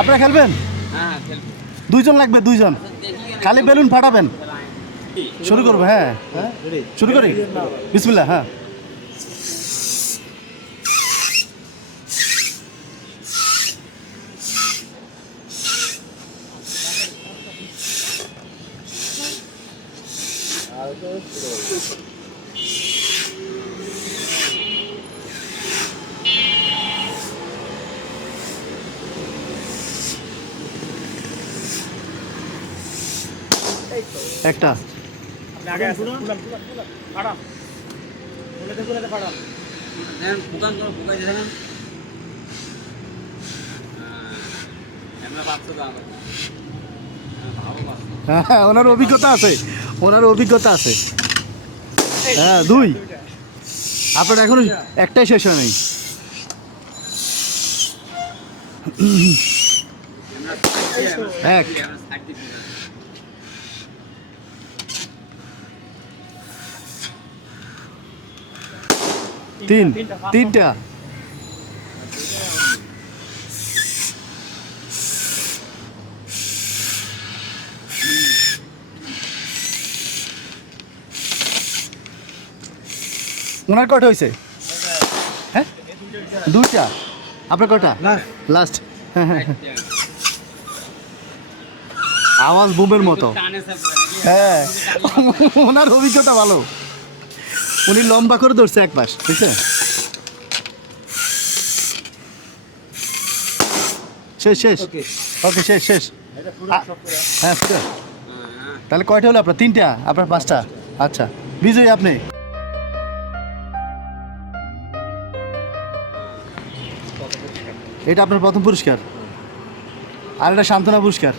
আপনারা খেলবেন? দুইজন লাগবে, দুইজন। খালি বেলুন ফাটাবেন। শুরু করবো? হ্যাঁ, শুরু করি। বিসমিল্লাহ। হ্যাঁ, একটা। হ্যাঁ, ওনার অভিজ্ঞতা আছে, ওনার অভিজ্ঞতা আছে। হ্যাঁ, দুই। আপনার এখনো একটাই শেষ হয় নাই। এক, তিন, তিনটা। ওনার কটা হয়েছে? হ্যাঁ, দুইটা। আপনার কটা? লাস্ট। হ্যাঁ হ্যাঁ, আওয়াজ বুমের মতো। হ্যাঁ, ওনার অভিজ্ঞতা ভালো। উনি লম্বা করে ধরছে এক পাশ, বুঝছে? শেষ শেষ। ওকে, শেষ শেষ। হ্যাঁ, তাহলে কয়টা হলো আপনার? তিনটা। আপনার পাঁচটা। আচ্ছা, বিজয়ী আপনি। এটা আপনার প্রথম পুরস্কার, আর এটা সান্ত্বনা পুরস্কার।